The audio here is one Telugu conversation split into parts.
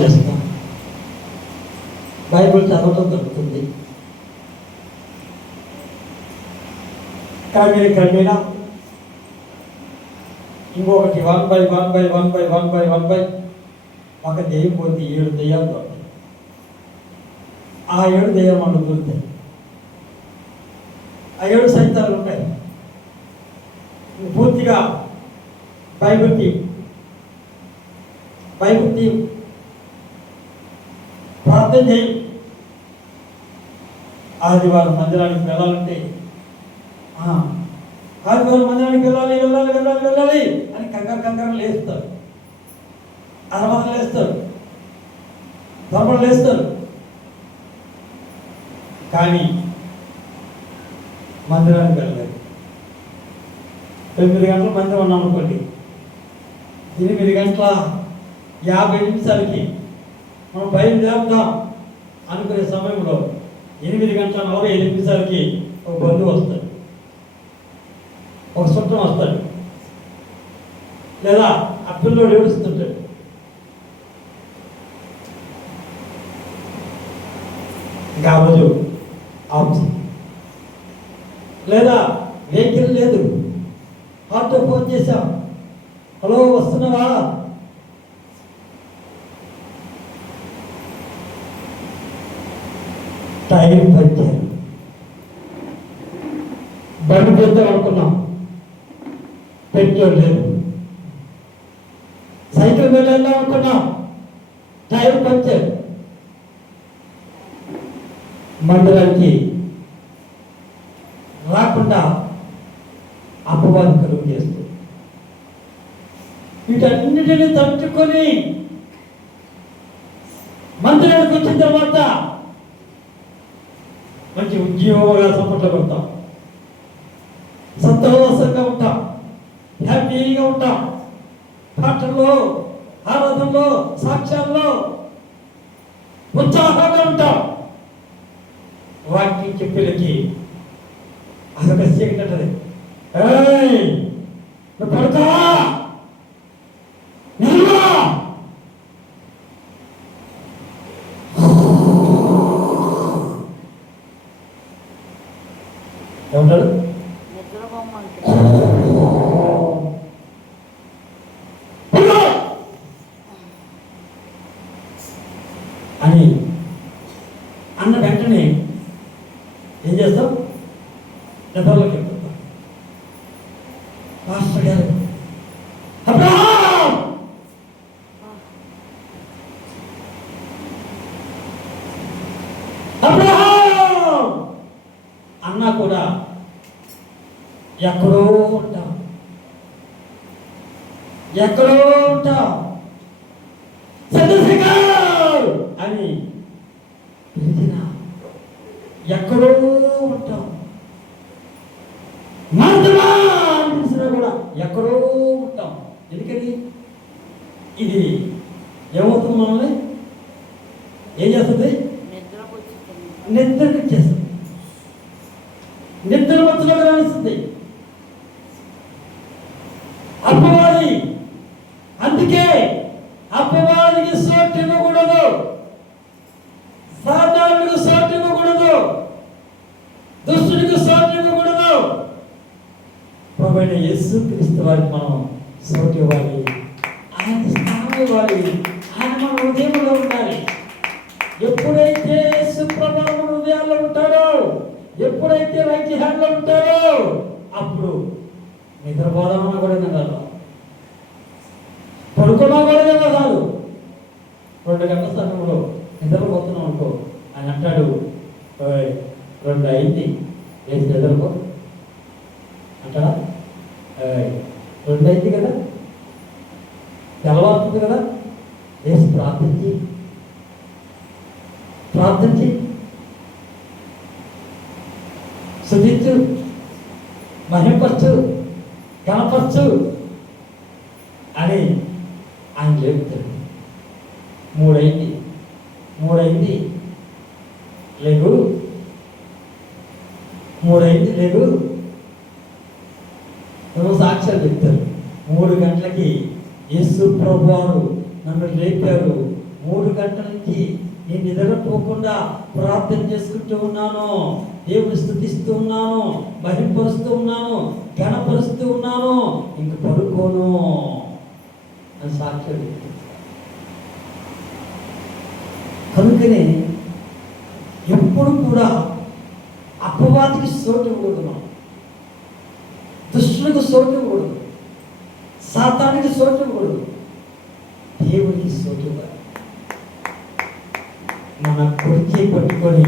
చేస్తాం, బైబిల్ చదవటం దొరుకుతుంది. క్రమేణా ఇంకొకటి 1/1 ఒక దెయ్యం పోతే 7 దెయ్యాలు దొరుకుతాయి. ఆ 7 దెయ్యాలు మనకు దొరుకుతాయి. ఆ 7 సైతాలు ఉంటాయి. పూర్తిగా బైబిల్కి ప్రార్థన చేయి. ఆదివారం మందిరానికి వెళ్ళాలంటే ఆదివారం మందిరానికి వెళ్ళాలి అని కంగారు లేస్తారు, అరవదలు లేస్తారు, దొరబలు లేస్తారు. కానీ మందిరానికి వెళ్ళలేదు. 9 గంటల మందిరం ఉన్నాం అనుకోండి, 8:50 మనం బయలుదేరుతాం అనుకునే సమయంలో 8:45 ఒక బంధువు వస్తాడు, ఒక చుట్టం వస్తాడు, లేదా ఆ పిల్లోడు ఏడుస్తుంటాడు. ఇంకా ఆ రోజు ఆఫ్. లేదా వెహికల్ లేదు, ఆటో ఫోన్ చేశాం, హలో వస్తున్నావా, టైం పంచారు, బండి చేద్దాం అనుకున్నాం, పెట్రోల్ లేదు, సైకిల్ మీద వెళ్దాం అనుకున్నాం, టైం పంచారు. మందిరానికి రాకుండా అపవాదం కలుగు చేస్తుంది. వీటన్నిటిని తట్టుకొని మందిరానికి వచ్చిన తర్వాత మంచి ఉద్యోగంగా సపోర్ట్లో ఉంటాం, సంతోషంగా ఉంటాం, హ్యాపీగా ఉంటాం, పాటల్లో, ఆరాధనలో, సాక్ష్యాల్లో ఉత్సాహంగా ఉంటాం. వాటిని చెప్పేలకి అదొక చీకటది. నువ్వు పడతావా ఏమంటాడు అని అన్న వెంటనే ఏం చేస్తాం? నిద్రలోకి వెళ్ళిపోతాం. పాస్టర్ గారు అన్నా కూడా ఎక్కడో ఉంటాం చంద్రశేఖర్ అని పిలిచిన ఎక్కడో ఉంటాం, మార్దమా అని పిలిచినా కూడా ఎక్కడో ఉంటాం. ఎందుకని? ఇది ఏమవుతుంది? మనల్ని ఏం చేస్తుంది? నిద్రకు వచ్చేస్తుంది, నిద్ర వచ్చులోకి రానిస్తుంది అపవాది. అందుకే అపవాదికి సోటు ఇవ్వకూడదు, సాధారణకు సోటు ఇవ్వకూడదు, దుష్టునికి సోటు ఇవ్వకూడదు. ప్రభువైన యేసుక్రీస్తు వారికి మనం సోటు ఇవ్వాలి, ఆయన స్థానం ఇవ్వాలి, ఆయన మన హృదయంలో ఉండాలి. ఎప్పుడైతే యేసు ప్రభువు మన హృదయాల్లో ఉంటాడో, ఎప్పుడైతే రైట్ హ్యాండ్లో ఉంటాడో, అప్పుడు నిద్రపోదామన్నా కూడా నిద్రలో, పడుకున్నా కూడా నిద్రరాదు. 2 గంటల సమయంలో నిద్రపోతున్నాం అనుకో, ఆయన అంటాడు 2 అయింది వేసి నిద్రపో అంటాడా? 2 అయింది కదా, తెల్లవారుతుంది కదా, వేసి ప్రార్థించి స్తుతించు, మహిమపరచు, గణపరచు అని ఆయన చెప్తాడు. 3 అయింది లేగు, 3 అయింది లేగు. ఏమో సాక్ష్యాలు చెప్తారు. 3 గంటలకి యేసు ప్రభువారు నన్ను లేపారు, 3 గంటల నుంచి నేను నిద్రపోకుండా ప్రార్థన చేసుకుంటూ ఉన్నాను, దేవుని స్తుతిస్తూ ఉన్నాను, మహిమపరుస్తూ ఉన్నాను, ఘనపరుస్తూ ఉన్నాను, ఇంక పడుకోను అని సాక్ష్యం. కనుకనే ఎప్పుడు కూడా అపవాదికి చోటు ఇవ్వకూడదు, మనం దుష్టులకు చోటు ఇవ్వకూడదు, సాతానికి చోటు ఇవ్వకూడదు, దేవునికి చోటు ఇవ్వాలి. మన కుర్చీ పట్టుకొని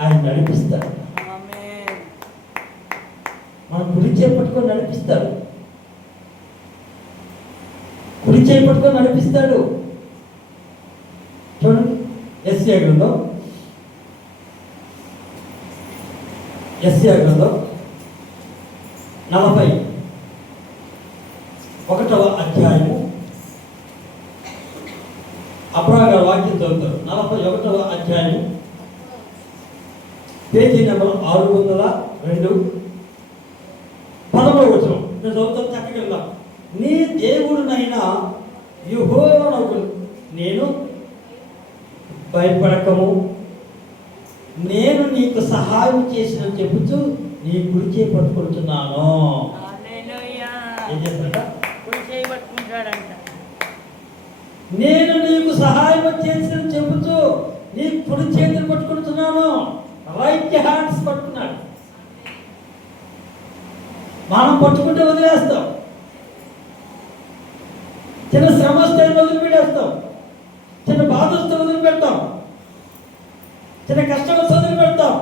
ఆయన నడిపిస్తాడు, మన కుర్చీ పట్టుకొని నడిపిస్తాడు, కుర్చీ పట్టుకొని నడిపిస్తాడు. చూడండి యెషయా గ్రంథం 41వ అధ్యాయము. అబ్రహాం గారు వాక్యం చదువుతారు. 41వ అధ్యాయము, పేజీ నెంబర్ 602, 13వ వచనం. నేను చదువుతాను, చక్కగా వెళ్దాం. నీ దేవుడునైనా యెహోవాకు నేను భయపడకము, నేను నీకు సహాయం చేసిన చెబుతూ నీ కుడి చేయి పట్టుకుంటున్నాను. ఏం చేస్తాడ? నేను నీకు సహాయం చేసిన చెబుతూ నీ కుడి చేతులు పట్టుకుంటున్నాను. రైట్ హ్యాండ్స్ పట్టుకున్నాడు. మనం పట్టుకుంటే వదిలేస్తాం, చిన్న శ్రమ వస్తే వదిలిపెట్టేస్తాం, చిన్న బాధ వస్తే వదిలిపెడతాం, చిన్న కష్టం వస్తే వదిలిపెడతాం,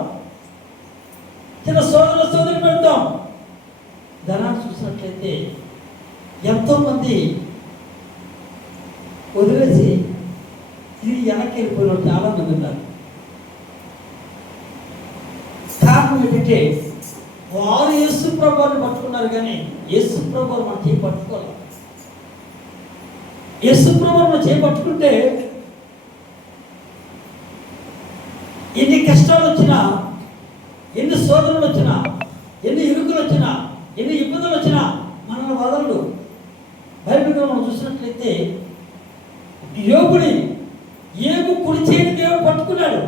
చిన్న శోధన వస్తే వదిలిపెడతాం. ధనాన్ని చూసినట్లయితే ఎంతోమంది వదిలేసి ఇది వెనక్కి వెళ్ళిపోయిన చాలా మంది ఉన్నారు. కారణం ఏంటంటే వారు యేసు ప్రభువుని పట్టుకున్నారు, కానీ యేసు ప్రభువుని మనం చేయి పట్టుకోవాలి. యేసు ప్రభువుని మనం చేయి పట్టుకుంటే ఎన్ని కష్టాలు వచ్చినా, ఎన్ని శోధనలు వచ్చినా, ఎన్ని ఇరుకులు వచ్చినా, ఎన్ని ఇబ్బందులు వచ్చినా మనల్ని వదలడు. బైబిల్లో మనం చూసినట్లయితే యోబుని ఏబు కుడి చేయి దేవుడు పట్టుకున్నాడు.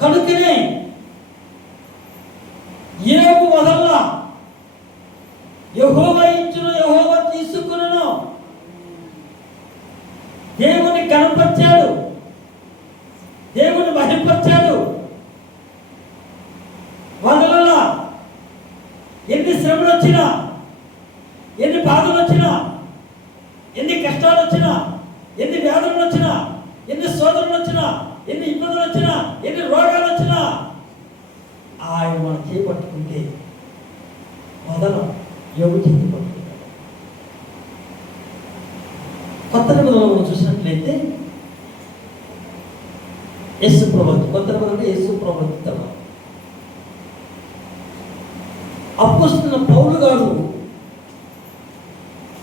కనుకనే ఏబు వదల్లా. యెహోవా ఇచ్చును, యెహోవా తీసుకును. దేవుని కనపరిచాడు, దేవుని మహిమపరిచాడు, వదలలా. ఎన్ని శ్రమలు వచ్చినా, ఎన్ని బాధలు వచ్చినా, ఎన్ని కష్టాలు వచ్చినా, ఎన్ని వ్యాధులు వచ్చినా, ఎన్ని శోధనలు వచ్చినా, ఎన్ని ఇబ్బందులు వచ్చినా, ఎన్ని రోగాలు వచ్చినా ఆయన మనం చేపట్టుకుంటే వదలం. యోగు చేతి పట్టుకుంటాడు. కొత్త నిబంధనలో మనం చూసినట్లయితే యేసు ప్రభువు, కొత్త నిబంధనలో యేసు ప్రభువు తర్వాత అపోస్తలుడైన పౌలు గారు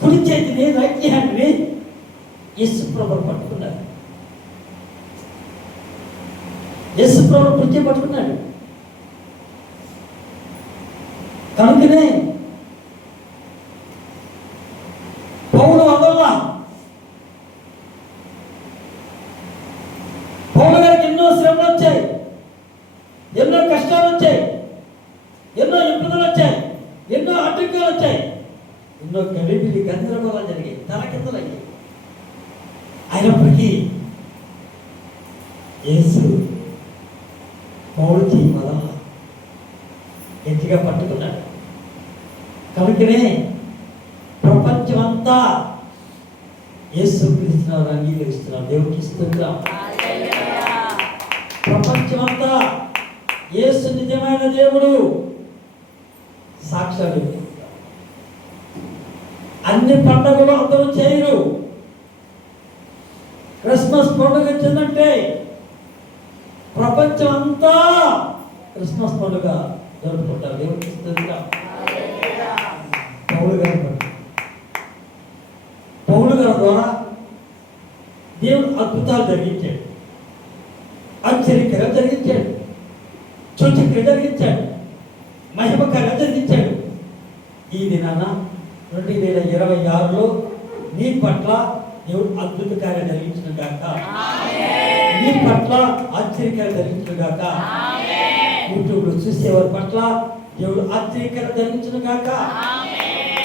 కుడి చేతిని, రైట్ హ్యాండ్ని యేసు ప్రభువు పట్టుకున్నాడు. యేసు ప్రభువు కుడి చేయి పట్టుకున్నాడు. కనుకనే పౌలు వదల్లా. పౌలు గారికి ఎన్నో శ్రమలు వచ్చాయి, ఎన్నో కష్టాలు వచ్చాయి, ఎన్నో ఇబ్బందులు వచ్చాయి, ఎన్నో ఆటంకాలు వచ్చాయి, ఎన్నో గలిబిలి గందరగోళం జరిగాయి, తలకిందులు అయ్యాయి. అయినప్పటికీ యేసు పౌలు చేయి వదల్లా, గట్టిగా పట్టుకున్నాడు. కనుకనే ప్రపంచం అంతా యేసు క్రీస్తుని అంగీకరిస్తున్నారు. దేవుడికి స్తోత్రం. ప్రపంచం అంతా యేసు నిజమైన దేవుడు సాక్ష్యాలు. అన్ని పండుగలు అందరూ చేయరు. క్రిస్మస్ పండుగ వచ్చిందంటే ప్రపంచం అంతా క్రిస్మస్ పండుగ జరుపుకుంటారు. దేవుడికి స్తోత్రం. పౌలు గారి ద్వారా దేవుడు అద్భుతాలు జరిగించాడు, ఆశ్చర్యకరంగా జరిగించాడు, సూచకంగా జరిగించాడు, మహిమకరంగా జరిగించాడు. ఈ దినాన 2026లో నీ పట్ల దేవుడు అద్భుత కార్యం జరిగించిన కాక పట్ల ఆశ్చర్యకర ధరించును గాక. యూట్యూబ్ లో చూసేవారి పట్ల దేవుడు ఆశ్చర్యకర ధరించును గాక,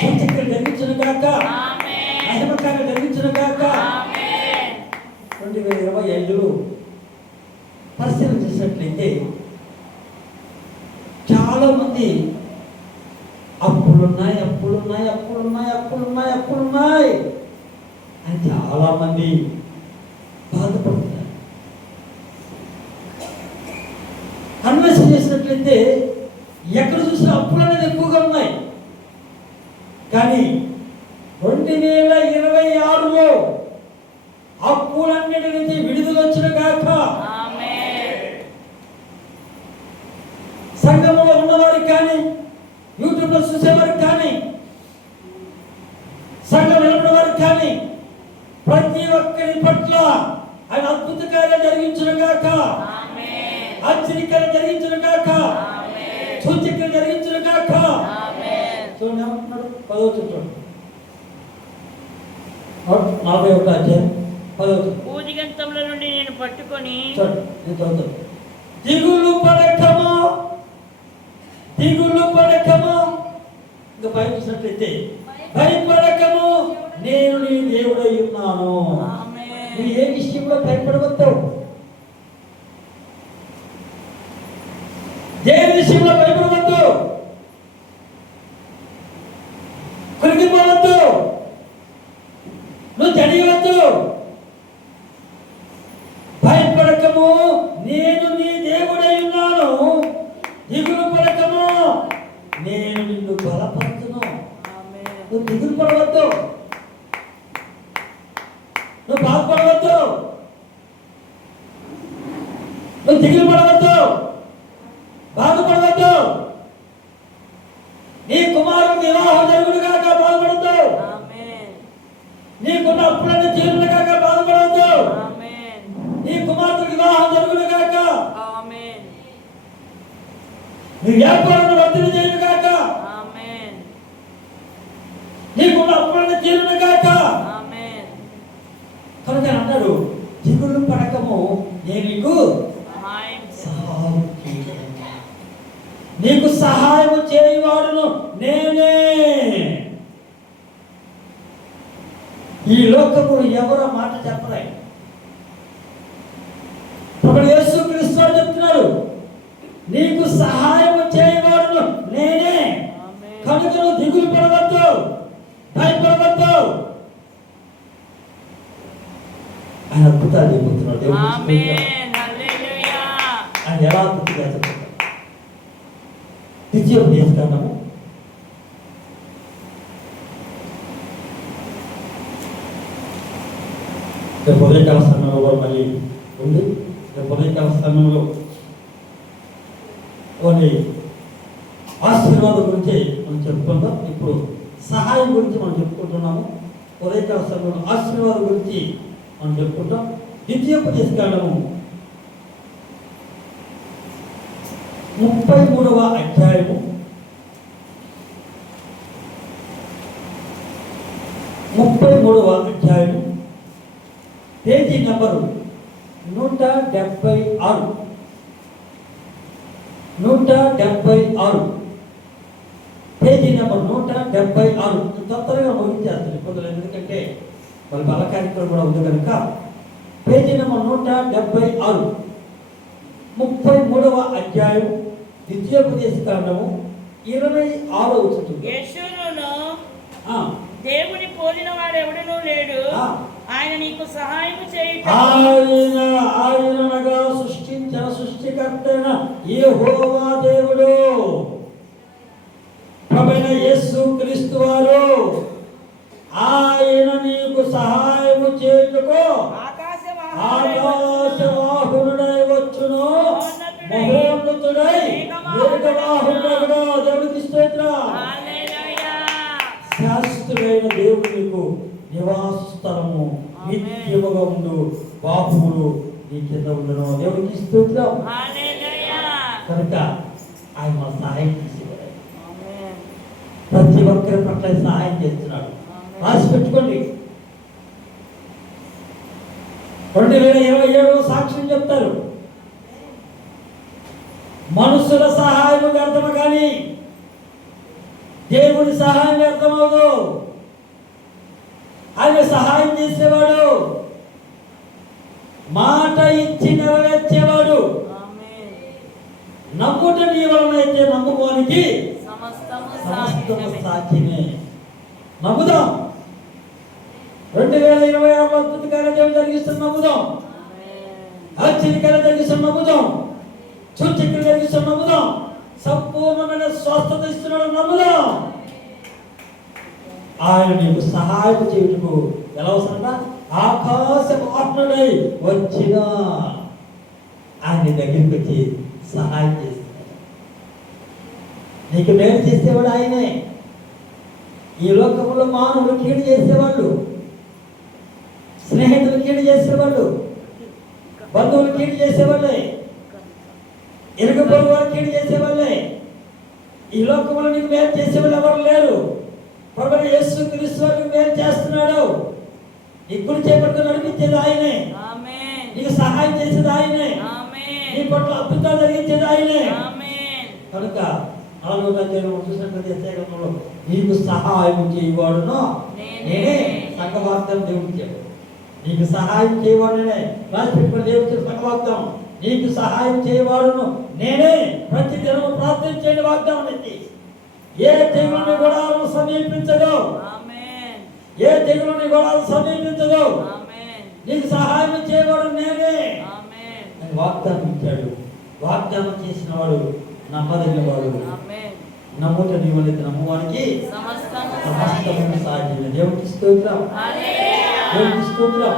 సూచకర ధరించును గాక, మహిమకర ధరించును గాక. 2025లో పరిశీలన చేసినట్లయితే చాలా మంది అప్పులున్నాయి అని చాలా మంది బాధపడుతున్నారు. అన్వేషణ చేసినట్లయితే ఎక్కడ చూసినా అప్పులు అనేది ఎక్కువగా ఉన్నాయి. కానీ 2026లో అప్పులన్నిటి నుంచి విడుదల వచ్చిన గాక. సంఘంలో ఉన్నవారికి కానీ, యూట్యూబ్ లో చూసేవారికి కానీ, సంఘం నిలబడిన వారికి కానీ, ప్రతి ఒక్కరి పట్ల ఆయన అద్భుత కార్యాలు జరిగించిన గాక, ఆశ్చర్యకార్యం జరిగించిన గాక, సూచకలు జరిగించిన గాక. చూడండి ఏమంటున్నాడు 10వ వచనం, 41వ అధ్యాయం 10వ వచనం. భూదిగంతముల నుండి నేను పట్టుకొని దిగులు పడకము. ఇంకా పై చూసినట్లయితే భయపడకము, నేను నీ దేవుడై ఉన్నాను. నువ్వు ఏ విషయంలో భయపడవద్దు, దేని విషయంలో భయపడవద్దు, కురిగిపోవద్దు, నువ్వు జడియవద్దు. భయపడకము, నేను నీ దేవుడై ఉన్నాను. దిగులు పడకము, నేను నిన్ను బలపరుచును. నువ్వు దిగులు పడవద్దు, నువ్వు బాధపడవద్దు, నువ్వు దిగులు పడవద్దు, బాధపడవద్దు. నీ కుమారుడు వివాహం జరుగును కాక బాధపడద్దు, నీకున్న అప్పులన్నీ తీరును కాక బాధపడవద్దు, నీ కుమార్తె వివాహం జరుగును కాక, నీ వ్యాపారాన్ని వర్ధన చేయను కాక, నీకున్న అప్పులన్నీ తీరును కాక. కనుక అన్నాడు, దిగులు పడకము, నేను నీకు సహాయం చేయను. నీకు సహాయం చేయవాడును నేనే. ఈ లోకములు ఎవరో మాట చెప్పలే. ఇప్పుడు యేసుక్రీస్తు చెప్తున్నాడు, నీకు సహాయం చేయవాడును నేనే. కనుక నువ్వు దిగులు పడవద్దు, భయపడవద్దు. ఆయన అద్భుతాలు చెబుతున్నాడు. ఆయన ఎలా అద్భుతంగా చెప్తున్నాడు. ద్వితీయోపదేశకాండము 10వ స్థానంలో మళ్ళీ ఉంది. 10వ స్థానంలో కొన్ని ఆశీర్వాదం గురించి మనం చెప్పుకుందాం. ఇప్పుడు సహాయం గురించి మనం చెప్పుకుంటున్నాము. 10వ స్థానంలో ఆశీర్వాదం గురించి మనం చెప్పుకుంటాం. ద్వితీయోపదేశకాండము 33వ అధ్యాయము 33వ అధ్యాయము పేజీ నంబరు 176. 176 page number 176. తొందరగా ముగించేస్తుంది కొందరు, ఎందుకంటే వాళ్ళ బల కార్యక్రమం కూడా ఉంది కనుక. పేజీ నెంబర్ 176, 33వ అధ్యాయం ద్వితీయోపదేశకాండము 26వ వచనం. యేషూరును దేవుని పోలిన వాడు ఎవడనూ లేడు, ఆయన నీకు సహాయం చేయుట. ఆయనగా సృష్టించిన సృష్టికర్తైన యెహోవా దేవుడు ప్రభువైన యేసుక్రీస్తు వారు ఆయన నీకు సహాయము చేయుటకు ఆకాశవాహనుడై వచ్చును, మహోన్నతుడై మేఘవాహనుడగును. దేవుడికి స్తోత్రం. శాశ్వతుడైన దేవుడు నీకు నివాస స్థలము, నిత్యముగా ఉండు బాహువులు నీ కింద ఉండను. దేవుడికి స్తోత్రం. కనుక ఆయన మన సహాయం చేసేవాడు. ప్రతి ఒక్కరి పట్ల సహాయం చేస్తున్నాడు. రాసి పెట్టుకోండి. 2027 సాక్ష్యం చెప్తారు. మనుషుల సహాయం వ్యర్థము కానీ దేవుని సహాయం వ్యర్థమవుదు. ఆయన సహాయం చేసేవాడు, మాట ఇచ్చి నెరవేర్చేవాడు. నమ్ముట నీ వలనైతే నమ్ముకోనికి సమస్తము సాధ్యమే. నమ్ముదాం. 2026 అద్భుత కార్యం జరిగిస్తున్న నమ్ముదాం. ఆశ్చర్యకార్యం జరిగిస్తున్న నమ్ముదాం. సూచక్రియ జరిగిస్తున్న నమ్ముదాం. సంపూర్ణమైన స్వస్థత ఇస్తున్నాడు నమ్ముదాం. ఆయన నీకు సహాయం చేయుటకు ఎలా వస్తుందా? ఆకాశమాత్ముడై వచ్చిన ఆయన దగ్గరికి వచ్చి సహాయం చేస్తున్నాడు. నీకు మేలు చేసేవాడు ఆయనే. ఈ లోకంలో మానవులు కీడు చేసేవాళ్ళు, స్నేహితులు కీడు చేసేవాళ్ళు, బంధువులు కీడు చేసేవాళ్ళే, ఇరుగు పొరుగు వారు కీడు చేసేవాళ్ళే. ఈ లోకంలో నీకు మేలు చేసేవాళ్ళు ఎవరు లేరు. ప్రభువైన యేసుక్రీస్తు వారికి మేలు చేస్తున్నాడు. నీ కుడి చేపట్టుకుని నడిపించేది ఆయనే. నీకు సహాయం చేసేది ఆయనే. నీ పట్ల అద్భుతాలు జరిగించేది ఆయనే. కనుక 4వ అధ్యాయంలో చూసినట్లయితే నీకు సహాయం చేయవాడును నేనే. సంఘవాగ్దానం దేవుడికి చెప్పాడు. నీకు సహాయం చేయవాడునే రాసి పెట్టుకుని దేవుడికి సంఘవాగ్దానం. నీకు సహాయం చేయవాడును నేనే. ప్రతి దినము ప్రార్థన చేయని వాగ్దానం ఇది. ఏ తెగులుని గొడవలను సమీపించదు. ఏ తెగులుని గొడవలు సమీపించదు. నీకు సహాయం చేయవాడు నేనే అని వాగ్దానం ఇచ్చాడు. వాగ్దానం చేసిన వాడు నమ్మదగిన వాడు. నమ్ముట నీ వల్ల నమ్మువానికి సమస్తము సాధ్యమే. దేవునికి స్తోత్రం. దేవునికి స్తోత్రం.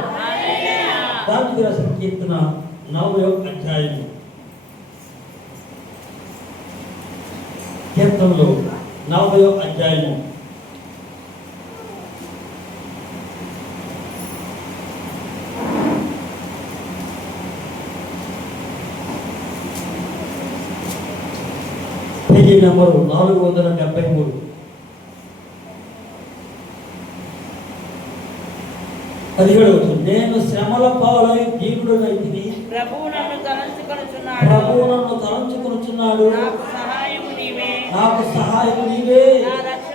దావీదు రాసిన కీర్తన 40వ అధ్యాయం కీర్తనలో 40వ అధ్యాయము పేజీ నంబరు 473. నేను శ్రమల పాలై దీనుడనైతిని, ప్రభువు నన్ను తలంచుకొనుచున్నాడు. నాకు సహాయము నీవే,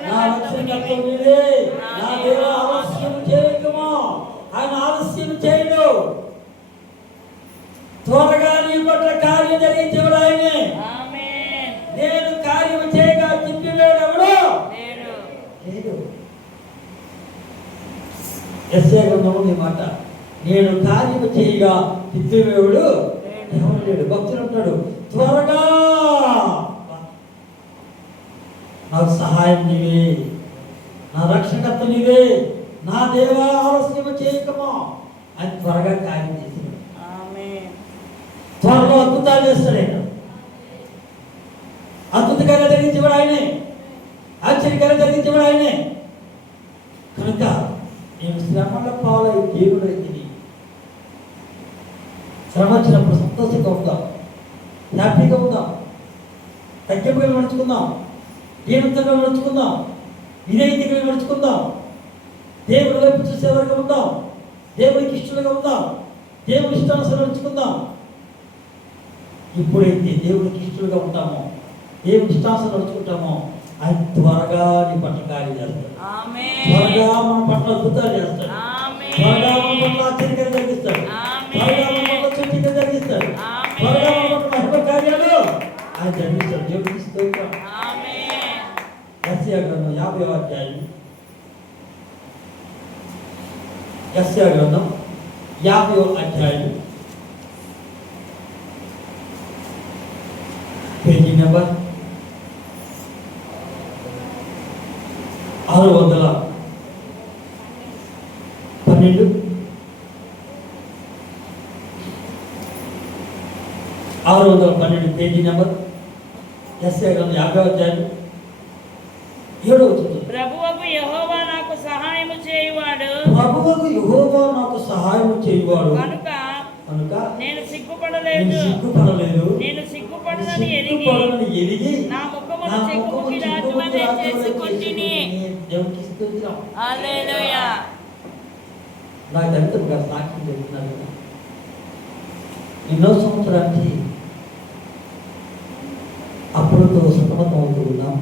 నా రక్షణకర్తవు నీవే. నా దేవా ఆలస్యం చేయకుమా. ఆయన ఆలస్యం చేయడు. త్వరగా నీ పట్ల కార్యం జరిగించేవాడు ఆయనే. నేను కార్యం చేయగా తిప్పివేడు ఎవడు లేడు. యెషయా గ్రంథంలో ఈ మాట, నేను కార్యం చేయగా తిప్పివేవుడు ఎవడు లేడు. భక్తుడు అంటాడు, త్వరగా నాకు సహాయం నీవే, నా రక్షకత్వ నీవే. నా దేవా ఆలస్యం చేయకమా అని త్వరగా కార్యం చేశాడు. త్వరలో అద్భుతాలు చేస్తాడు ఆయన. అద్భుతకార్యాలు జరిగించేవాడు ఆయనే. ఆశ్చర్యకార్యాలు జరిగించేవాడు ఆయనే. కనుక నేను శ్రమల పాలై దేవుడైతిని. శ్రమ వచ్చినప్పుడు సంతోషంగా ఉందాం, హ్యాపీగా ఉందాం, తగ్గింపుగా నడుచుకుందాం, దీనంతంగా నడుచుకుందాం, విధేయతగా నడుచుకుందాం, దేవుడి వైపు చూసేవారుగా ఉందాం, దేవుడికి ఇష్టలుగా ఉందాం, దేవుడి ఇష్టానుసారం నడుచుకుందాం. ఇప్పుడైతే దేవుడికి ఇష్టలుగా ఉంటామో, దేవుడి ఇష్టానుసారం నడుచుకుంటామో, ఆయన త్వరగా నీ పట్ల కార్యం చేస్తాడు. త్వరగా మన పట్ల అద్భుతాలు చేస్తాడు. త్వరగా మన పట్ల ఆశ్చర్యకార్యం జరిగిస్తాడు. త్వరగా మన పట్ల సూచనలు జరిగిస్తాడు. త్వరగా మన పట్ల మహిమ కార్యాలు ఆయన జరిగిస్తాడు. దేవుడికి స్తోత్రం. యెషయా గ్రంథం 50వ అధ్యాయం, యెషయా గ్రంథం 50వ అధ్యాయం పేజీ నెంబర్ 612. 612 page number. యెషయా గ్రంథం 50వ అధ్యాయం 7వ వచనం. ప్రభువుకు యెహోవా నాకు సహాయము చేయువాడు. ప్రభువుకు యెహోవా నాకు సహాయము చేయువాడు. కనుక నేను సిగ్గుపడలేదు. నేను సిగ్గుపడనని ఎరిగి నా ముఖమును చెక్కుముకి రాజువలె చేసుకొంటిని. దేవునికి స్తోత్రం. హల్లెలూయా. నాకు ఎంత సాక్ష్యం చెప్తున్నారు. ఎన్నో సంవత్సరానికి అప్పులతో సతమతం అవుతూ ఉన్నాం,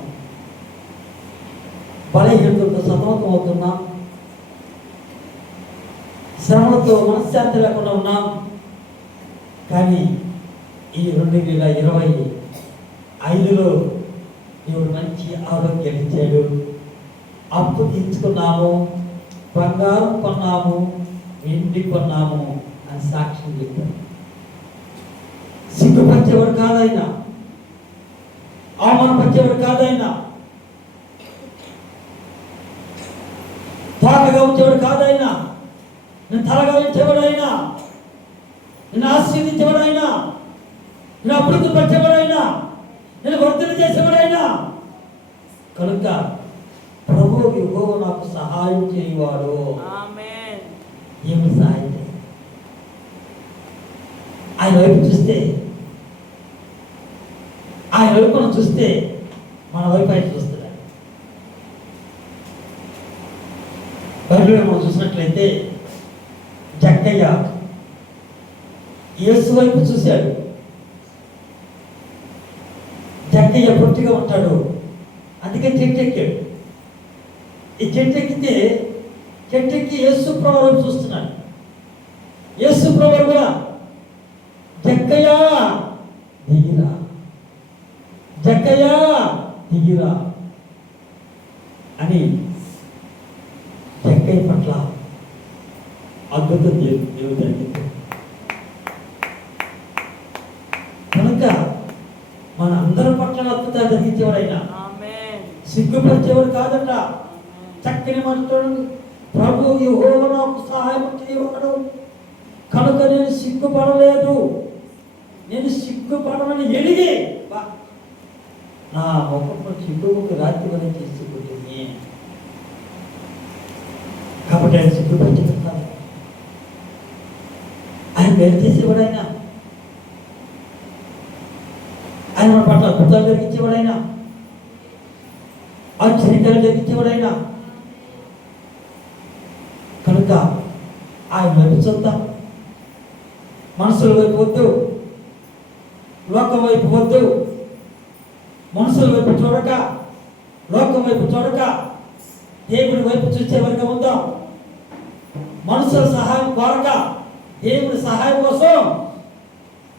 బలహీనతలతో సతమతం అవుతున్నాం, శ్రమలతో మనశ్శాంతి లేకుండా ఉన్నాం. కానీ ఈ 2025లో దేవుడు మంచి ఆరోగ్యం ఇచ్చాడు. అప్పు తీర్చుకున్నాము, బంగారం కొన్నాము, వెండి కొన్నాము అని సాక్ష్యం చెప్పాడు. సిగ్గుపరిచేవాడు కాదైనా, అవమానపరిచేవాడు కాదైనా, తాకగా ఉంచేవాడు కాదైనా, నేను తలగా ఉంచేవాడైనా, నేను ఆశీర్వదించేవాడైనా, నేను అభివృద్ధి పరిచేవాడైనా, నేను వర్ధన చేసేవాడైనా. కనుక ప్రభువు యెహోవా నాకు సహాయం చేయవాడు. ఆమేన్. ఏమి సహాయం చేయ ఆయన వైపు చూస్తే, ఆయన వైపు మనం చూస్తే మన వైపు ఆయన చూస్తున్నాడు. బైబిల్లో మనం చూసినట్లయితే జక్కయ్య యేసు వైపు చూశాడు. జక్కయ్య పొట్టిగా ఉంటాడు, అందుకే చెట్టు ఎక్కాడు. ఈ చెట్టు ఎక్కితే చెట్టెక్కి యేసు ప్రభు వైపు చూస్తున్నాడు. యేసు ప్రభు కూడా జక్కయ్య దిగిరా, జక్కయ్య దిగిరా అని జక్కయ్య పట్ల అద్భుతం దేవుడు జరిగింది. కనుక మన అందరి పట్ల అద్భుతాలు జరిగించేవాడైనా, సిగ్గుపరిచేవాడు కాదట. చక్కని మాట్లాడు, ప్రభు యెహోవా నాకు సహాయం చేయవాడు కనుక నేను సిగ్గుపడలేదు, నేను సిగ్గుపడమని ఎలిగి నా ముఖంలో సిగ్గుకు రాత్రి వల్ల తీసుకుంటుంది. కాబట్టి ఆయన సిగ్గుపరిచేవాడు, ఆయన వేరు చేసేవాడైనా, ఆయన మన పట్ల అద్భుతాలు జరిగించేవాడైనా, ఆశ్చర్యకాలు జరిగించేవాడైనా. కనుక ఆయన వైపు చూద్దాం, మనుషుల వైపు వద్దు, లోకం వైపు వద్దు. మనుషుల వైపు చూడక, లోకం వైపు చూడక దేవుడి వైపు చూసే వరకు ఉందాం. మనుషుల సహాయం కోరక దేవుడి సహాయం కోసం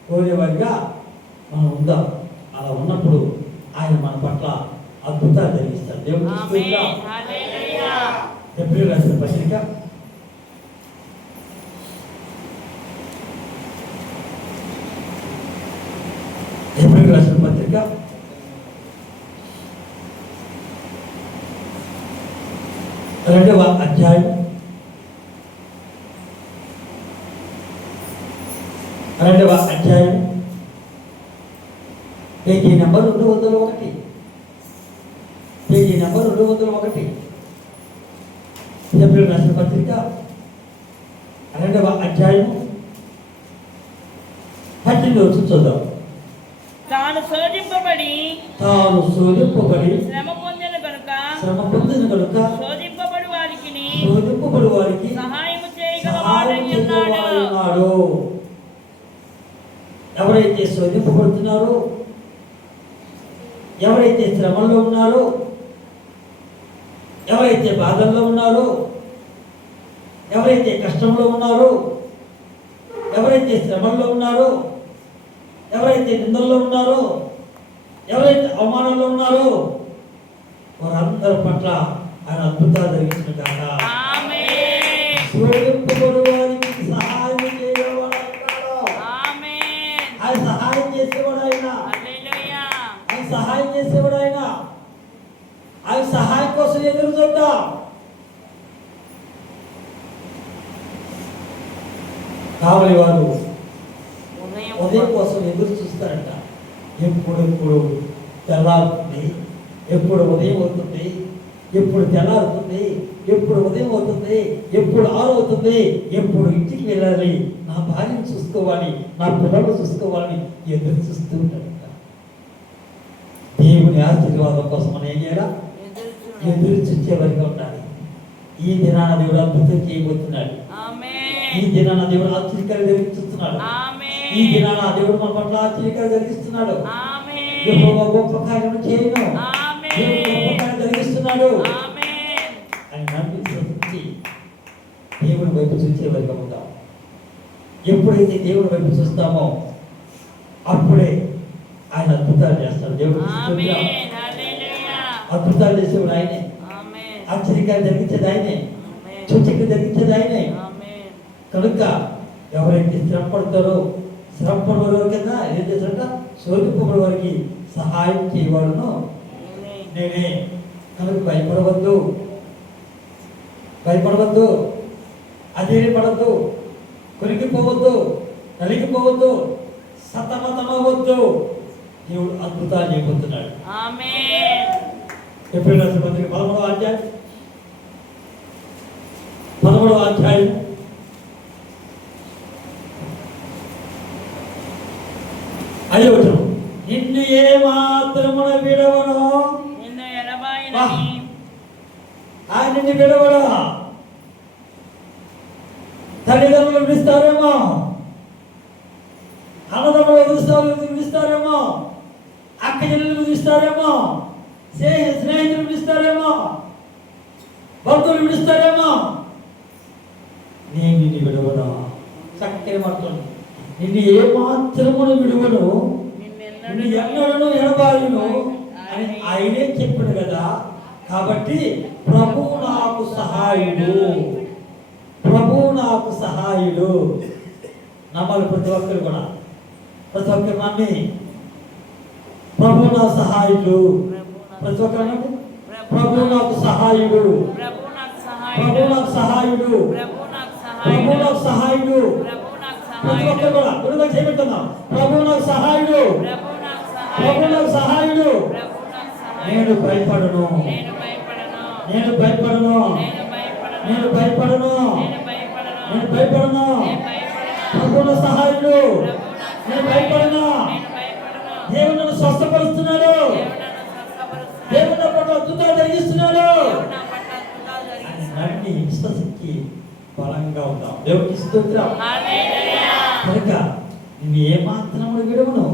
కోరేవాడిగా మనం ఉందాం. అలా ఉన్నప్పుడు ఆయన మన పట్ల అద్భుతాలు జరిగిస్తారు. దేవుడు హెబ్రీయులకు రాసిన పత్రిక 2వ అధ్యాయం 2వ అధ్యాయం పేజీ నెంబర్ 201, పేజీ నెంబర్ 201, హెబ్రీయులకు రాసిన పత్రిక 2వ అధ్యాయం 18వ వచనం చూద్దాం. తాను శోధింపబడి శ్రమ పొందిన కనుక శోధింపబడు వారికి సహాయం చేయగలవాడై ఉన్నాడు. ఎవరైతే శోధింపబడుతున్నారో, ఎవరైతే శ్రమల్లో ఉన్నారో, ఎవరైతే బాధల్లో ఉన్నారో, ఎవరైతే కష్టంలో ఉన్నారో, ఎవరైతే శ్రమల్లో ఉన్నారో, ఎవరైతే నిందల్లో ఉన్నారో, ఎవరైతే అవమానంలో ఉన్నారో వారందరి పట్ల ఆయన అద్భుతాలు జరిగించిన కాక శోధింపబడు వారికి సహాయం చేయవాడు. ఆయన సహాయం చేసేవాడు, ఆయన సహాయం చేసేవాడు. ఆయన సహాయం కోసం ఎదురు చూద్దాం. కావలి వారు ఉదయం కోసం ఎదురు చూస్తారంట. ఎప్పుడు తెల్లారుతుంది, ఎప్పుడు ఉదయం అవుతుంది, ఎప్పుడు తెల్లారుతుంది, ఎప్పుడు ఉదయం అవుతుంది, ఎప్పుడు 6 అవుతుంది, ఎప్పుడు ఇంటికి వెళ్ళాలి, నా భార్యను చూసుకోవాలి, నా పిల్లలు చూసుకోవాలని ఎదురు చూస్తూ ఉంటాడంట. దేవుని ఆశీర్వాదం కోసం మనం ఏం చేయాలా? ఎదురు చూసే వరకు ఉండాలి. ఈ దినాన దేవుడు అద్భుతం చేయబోతున్నాడు. ఈ దినాన దేవుడు ఆశ్చర్యకాలు జరిగిస్తున్నాడు. ఈ దినాన దేవుడు మన పట్ల ఆశ్చర్యకార్యాలు జరిగిస్తున్నాడు. ఆమేన్. యెహోవా గొప్ప కార్యం చేయను. ఆమేన్. దేవుడు గొప్ప కార్యం జరిగిస్తున్నాడు ఆమేన్. అని నమ్మి స్తుతించి దేవుని వైపు చూసే వారిగా ఉంటాం. ఎప్పుడైతే దేవుని వైపు చూస్తామో అప్పుడే ఆయన అద్భుతాలు చేస్తాడు. దేవుడు ఆమేన్. హల్లెలూయా. అద్భుతాలు చేసేవాడు ఆయనే, ఆమేన్. ఆశ్చర్యకార్యాలు జరిగించేది ఆయనే, ఆమేన్. సూచక్రియలు జరిగించేది ఆయనే. ఆమేన్. కనుక ఎవరైతే శ్రమ పడతారో శ్రమ పడే కింద ఏం చేశారంట, శోధింపబడే వారికి సహాయం చేయవాడును నేనే. కనుక భయపడవద్దు, భయపడవద్దు, అధైర్యపడద్దు, కొరిగిపోవద్దు, నలిగిపోవద్దు, సతమతమవద్దు. దేవుడు అద్భుతాలు చేయబోతున్నాడు. ఆమేన్. ఎప్పుడైనా పత్రిక 13వ అధ్యాయం 13వ అధ్యాయం 5వ వచనం, నిన్ను ఏ మాత్రమున విడవను, నిన్ను ఎడబాయనని ఆయన నిన్ను విడవడా. తల్లిదండ్రులు విడిస్తారేమో, అన్నదమ్ములు విడిస్తారేమో, అక్క చెల్లెలు విడిస్తారేమో, స్నేహితులు విడిస్తారేమో, బంధువులు విడిస్తారేమో, నేను నిన్ను విడవను. చక్కని మాట్లాడు, నిన్ను ఏ మాత్రమును విడువను, నిన్ను ఎన్నడను ఎడబాయును అని ఆయనే చెప్పాడు కదా. కాబట్టి ప్రభు నాకు సహాయుడు, ప్రభు నాకు సహాయుడు. నమ్మాలి ప్రతి ఒక్కరు కూడా, ప్రతి ఒక్కరు నమ్మి ప్రభు నా సహాయుడు. ప్రతి ఒక్కరు నమ్మి ప్రభు నాకు సహాయుడు, ప్రభు నాకు ప్రభు నాకు సహాయుడు, ప్రభు నాకు ప్రభు నాకు సహాయుడు. ప్రభు నాకు ప్రతి ఒక్కరు కూడా గురువుగా చేయబెట్టున్నాం. ప్రభు నాకు సహాయుడు, ప్రభు నాకు సహాయుడు. ప్రభు నాకు నేను భయపడను, నేను భయపడను, నేను భయపడను, నేను భయపడను, నేను భయపడను, నేను భయపడను, నేను భయపడను. నేను భయపడను, ప్రభు నా సహాయుడు, నేను భయపడను. నేను భయపడను. దేవుడు నన్ను స్వస్థపరుస్తున్నాడు, దేవుడు నన్ను స్వస్థపరుస్తున్నాడు. దేవుడు నా పట్ల అద్భుతాలు జరిగిస్తున్నాడు దేవుడు నా పట్ల అద్భుతాలు అని జరిగిస్తున్నాడు. నమ్మి విశ్వసించి బలంగా ఉంటాం. దేవుడికి స్తోత్రం. హల్లెలూయా. కనుక నిన్ను ఏ మాత్రమును విడవను,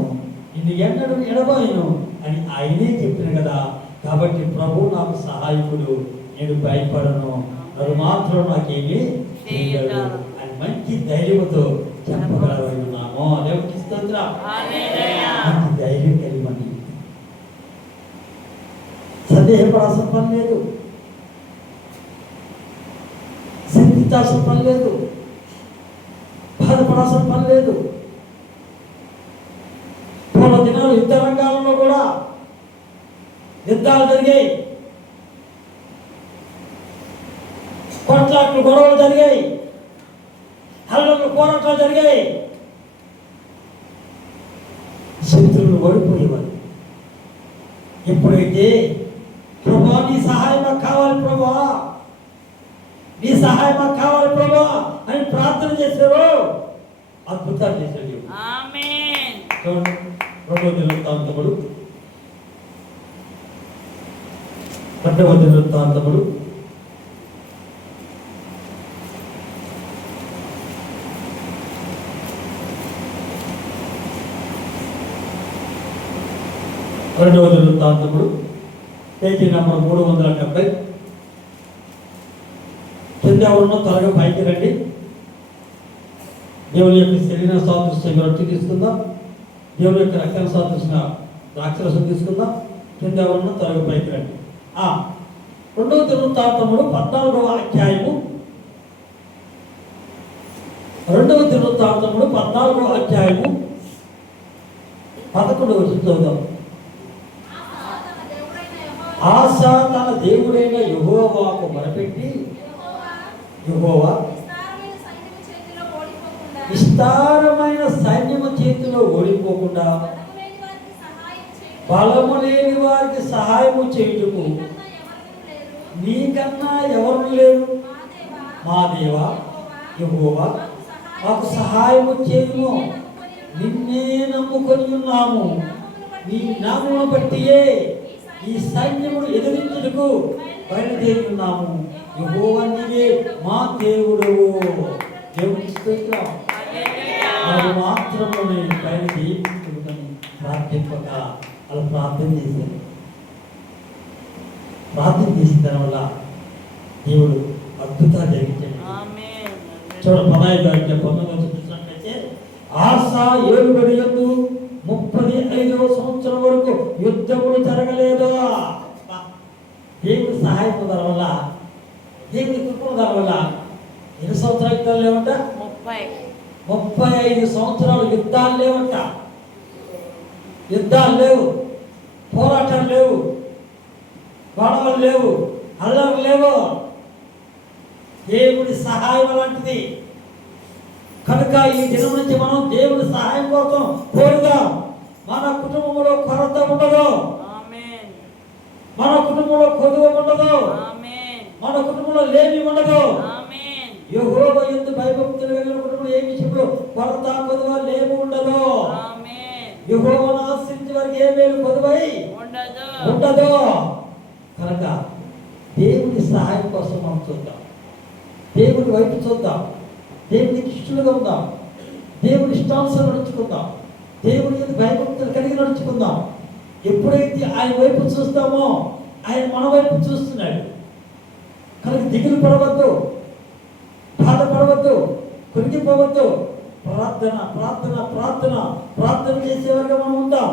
నిన్ను ఎన్నడూ ఎడబాయను అని ఆయనే చెప్పిన కదా. కాబట్టి ప్రభు నాకు సహాయకుడు, నేను భయపడను, అది మాత్రం నాకేమీ చేయగలడు అని మంచి ధైర్యంతో చెప్పగలవై ఉన్నాము. దేవుడికి స్తోత్రం. హల్లెలూయా. మంచి ధైర్యం కలిగి సందేహపడాల్సిన పని లేదు, చింతించాల్సిన పని లేదు, బాధపడాల్సిన పని లేదు. పూర్వ దినాలు యుద్ధ రంగాలలో కూడా యుద్ధాలు జరిగాయి, కొట్లాట్లు గొడవలు జరిగాయి, హల్లలు పోరాటాలు జరిగాయి. శత్రువులు ఓడిపోయేవారు. ఎప్పుడైతే ప్రభా నీ సహాయం మాకు కావాలి, ప్రభా నీ సహాయం మాకు కావాలి ప్రభా అని ప్రార్థన చేశారు, అద్భుతాలు చేశాడు. ఆమేన్. చూడండి 2వ దినవృత్తాంతములు 2వ దినవృత్తాంతములు 2వ దినవృత్తాంతములు పేజీ నంబర్ 370. కింద ఎవరున్నో త్వరగా పైకి రండి. దేవుని యొక్క శరీర సాదృశ్యం రొట్టె తీసుకుందాం, దేవుని యొక్క రక్తం సాదృశ్య ద్రాక్షరసం తీసుకుందాం. కింద ఎవరున్నో త్వరగా పైకి రండి. 2వ దినవృత్తాంతములు 14వ అధ్యాయము, 2వ దినవృత్తాంతములు 14వ అధ్యాయము 11వ వచనం చదువుదాం. ఆసా తన దేవుడైన యెహోవాకు మొరపెట్టి, యెహోవా విస్తారమైన సైన్యము చేతిలో ఓడిపోకుండా బలము లేని వారికి సహాయము చేయుటకు నీకన్నా ఎవరు లేరు. మా దేవా యెహోవా మాకు సహాయము చేయుము, నిన్నే నమ్ముకొని ఉన్నాము. నీ నామమును బట్టియే ఈ సైన్యమును ఎదిరించుటకు బయలుదేరి ఉన్నాము. యెహోవా నీవే మా దేవుడు. దేవునికి స్తోత్రం. అది మాత్రము నేను పైన దీపించుకుని ప్రార్థింపక అలా ప్రార్థన చేశాను. ప్రార్థన చేసిన దానివల్ల దేవుడు అద్భుతాలు జరిగించాడు. చూడ 15 చూసినట్లయితే ఆస ఏలుబడి యందు 35వ సంవత్సరం వరకు యుద్ధములు జరగలేదు. దేవుడి సహాయం పొందడం వల్ల, దేవుడి కృప పొందడం వల్ల ఎన్ని సంవత్సరాలు యుద్ధాలు లేవంట? 35 సంవత్సరాలు యుద్ధాలు లేవంట. యుద్ధాలు లేవు, పోరాటాలు లేవు, గొడవలు లేవు, అల్లర్లు లేవు. దేవుడి సహాయం అలాంటిది. కనుక ఈ దినం నుంచి మనం దేవుడి సహాయం కోసం కోరుదాం. మన కుటుంబంలో కొరత ఉండదు, మన కుటుంబంలో కొదువ ఉండదు, మన కుటుంబంలో లేమి ఉండదు. యెహోవా యందు భయభక్తులు కలిగిన కుటుంబంలో ఏ విషయంలో కొరత కొదువ లేమి ఉండదు. యెహోవాను ఆశ్రయించే వారికి ఏ మేలు కొదువై ఉండదు. కనుక దేవుడి సహాయం కోసం మనం చూద్దాం, దేవుడి వైపు చూద్దాం, దేవునికి ఇష్టలుగా ఉందాం, దేవుడి ఇష్టానుసారం నడుచుకుందాం, దేవుడి యొక్క భయభక్తులు కలిగి నడుచుకుందాం. ఎప్పుడైతే ఆయన వైపు చూస్తామో ఆయన మన వైపు చూస్తున్నాడు. కనుక దిగులు పడవద్దు, బాధపడవద్దు, కృంగిపోవద్దు. ప్రార్థన ప్రార్థన ప్రార్థన ప్రార్థన చేసేవారుగా మనం ఉందాం,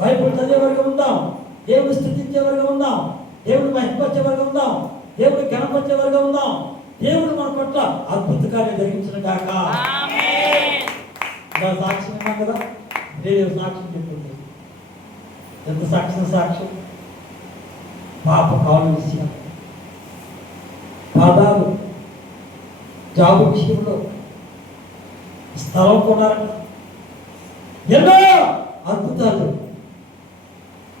బైబిల్ చదివేవారుగా ఉందాం, దేవుని స్తుతించేవారుగా ఉందాం, దేవుని మహిమపరిచేవారుగా ఉందాం, దేవుని ఘనపరిచేవారుగా ఉందాం. దేవుడు మన పట్ల అద్భుత కార్యం జరిగించిన గాక. సాక్ష్యం ఉన్నాం కదా, దేవుడు సాక్ష్యం చెప్తుంది. ఎంత సాక్ష్యం! పాప కాలు విషయం, పాదాలు, జాబు విషయంలో, స్థలం కొన్నారంట, ఎన్నో అద్భుతాలు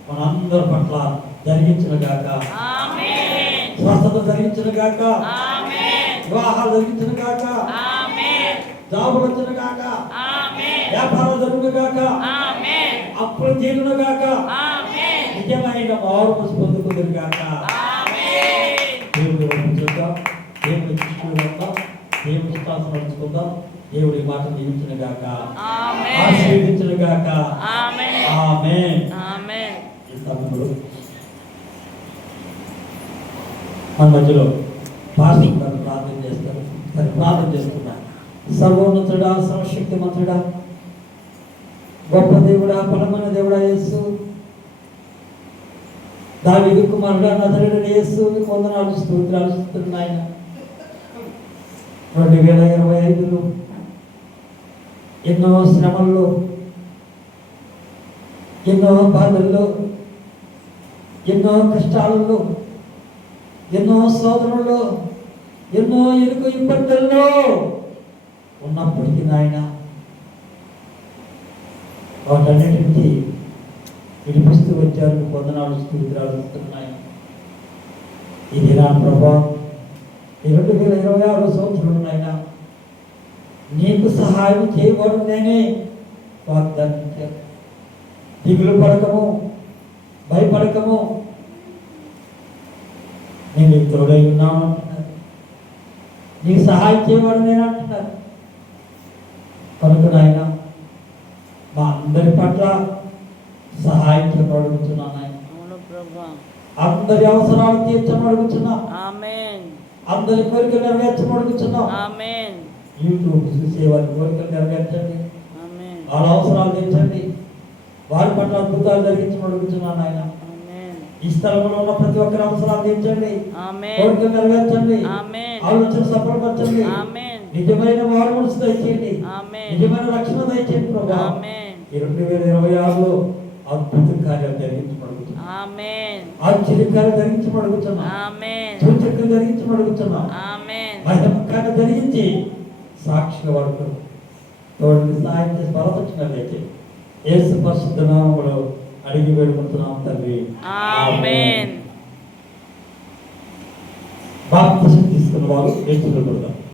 మనందరి పట్ల జరిగించిన గాక. స్వస్థత జరిగించిన గాక, వివాహాలు జరిగించిన గాక, జాబులు వచ్చిన గాక, వ్యాపారాలు జరిగిన గాక, అప్పులు తీరిన గాక, నిజమైన మారుమనసు పొందుకుంది గాక. దేవుడి వైపు చూద్దాం, దేవుడి దృష్టిలో ఉందాం, దేవుడి ఇష్టాలను నడుచుకుందాం. దేవుడి మాట దీవించిన గాక, ఆశీర్వదించిన గాక. ఆమేన్. ఈ సమయంలో మన మధ్యలో పాస్టర్ గారు ప్రార్థన చేస్తారు. ప్రార్థన చేస్తున్నా. సర్వోన్నతుడా, సర్వశక్తిమంతుడా, గొప్ప దేవుడా, బలమైన దేవుడా యేసు, దావీదు కుమారుడా, నజరేయుడైన యేసు, నీకు వందనాలు, స్తోత్రాలు స్తుతున్నాయన. 2025లో ఎన్నో శ్రమల్లో, ఎన్నో బాధల్లో, ఎన్నో కష్టాలలో, ఎన్నో శోధనల్లో, ఎన్నో ఇరుకు ఇబ్బందుల్లో ఉన్నప్పటికీ నాయన వాటన్నిటికి విడిపిస్తూ వచ్చారు. వందనాలు, స్తోత్రాలు ఇస్తున్నాయి. ఇది నా ప్రభా, 2026 సంవత్సరంలో నీకు సహాయం చేయబడు నేనే వాగ్దానించాను. దిగులు పడకము, భయపడకము, నేను తోడై ఉన్నాను అంటున్నారు. నీకు సహాయం చేయబడు నేను అంటున్నారు. కనుక నాయన మా అందరి పట్ల సహాయం చేయబడుతున్నాను. అందరి అవసరాలు తీర్చబడుతున్నాం, అందరి కోరికలు నెరవేర్చబడుతున్నాం. యూట్యూబ్ చూసే వారి కోరికలు నెరవేర్చండి, వాళ్ళ అవసరాలు తీర్చండి, వారి పట్ల అద్భుతాలు జరిగించబడుతున్నాను. ఆయన ఈ స్థలంలో ఉన్న ప్రతి ఒక్కరి అవసరాలు తీర్చండి, కోరికలు నెరవేర్చండి, ఆలోచన సఫలపరచండి. నిజమైన మారుమనసు దయచేయండి, నిజమైన రక్షణ దయచేయండి ప్రభా. 2026లో అద్భుత కార్యాలు జరిగించబడుతున్నాం, ఆశ్చర్యకార్యాలు జరిగించబడుతున్నాం, సూచకలు జరిగించబడుతున్నాం. మహిమ కార్యం జరిగించి సాక్షిగా వాడుతున్నాం. తోడికి సాయం చేసి బలపరిచినట్లయితే యేసు పరిశుద్ధ నామములో అడిగి వేడుకుంటున్నాం తండ్రి. ఆమేన్. బాప్తిసం తీసుకున్న వారు యేసులో